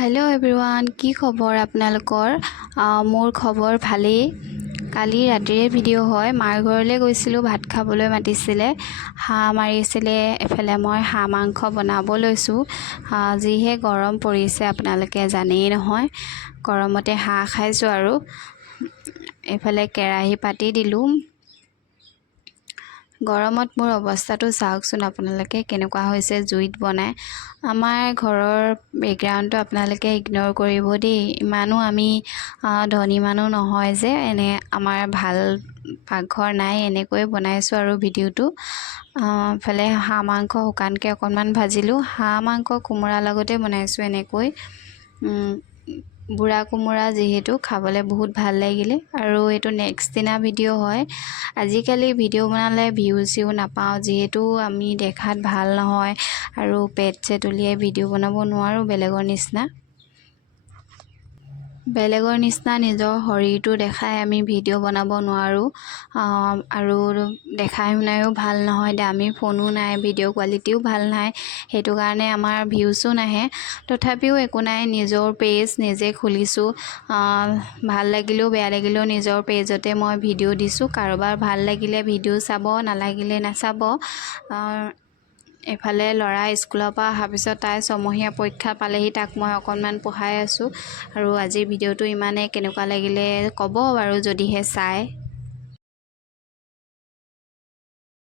hello everyone की खबर आपनालोकर मोर खबर भालेই काली रातिरे video হয় मार घरले গৈছিলো भात खाবলৈ मातिছিলে हाঁह मारिছিলে एफाले মই हाঁह मांस बनाब লৈছো जिहे गरम পৰিছে आपनालोके জানেই নহয় गरमते हाঁह खाइছো আৰু एफाले केराही पाती दिलु गरमत मोर अवस्थाটো চাওকচোন আপোনালোকে কেনেকুৱা হৈছে জুইত বনাই আমাৰ ঘৰৰ বেকগ্ৰাউণ্ডটো আপোনালোকে ইগনোৰ কৰিব দেই ইমানো আমি ধনী মানুহ নহয় যে এনে আমাৰ ভাল পাকঘৰ নাই এনেকৈ বনাইছো আৰু ভিডিওটো ফলে হাঁহ মাংস শুকানকে অকনমান ভাজিলো হাঁহ মাংস কোমৰা লগতে বনাইছো এনেকৈ বুঢ়া কোমৰা যেহেতু খাবলে বহুত ভাল লাগিলে আৰু এটো নেক্সট দিনা ভিডিও হয় আজিকালি ভিডিও বনালে ভিউজিও নাপাও যেহেতু আমি দেখাত ভাল নহয় আৰু পেট চেট উলিয়াই ভিডিও বনাব নোৱাৰো বেলেগৰ নিচিনা নিজৰ শৰীৰটো দেখাই আমি ভিডিও বনাব নোৱাৰো আৰু দেখাই শুনায়ো ভাল নহয় দামী ফোনো নাই ভিডিও কোৱালিটিও ভাল নাই হেতু কাৰণে আমাৰ ভিউজও নাহে তথাপিও একো নাই নিজৰ পেজ নিজে খুলিছো ভাল লাগিলেও বেয়া লাগিলেও নিজৰ পেজতে মই ভিডিও দিছো কাৰোবাৰ ভাল লাগিলে ভিডিও চাব নালাগিলে নাচাব এফালে লৰা স্কুলৰ পৰা অহাৰ পিছত তাই সমহীয়া পৰীক্ষা পালেহি তাক মই অকনমান পঢ়াই আছো আৰু আজি ভিডিওটো ইমানে কেনেকুৱা লাগিলে ক'ব বাৰু যদিহে চাই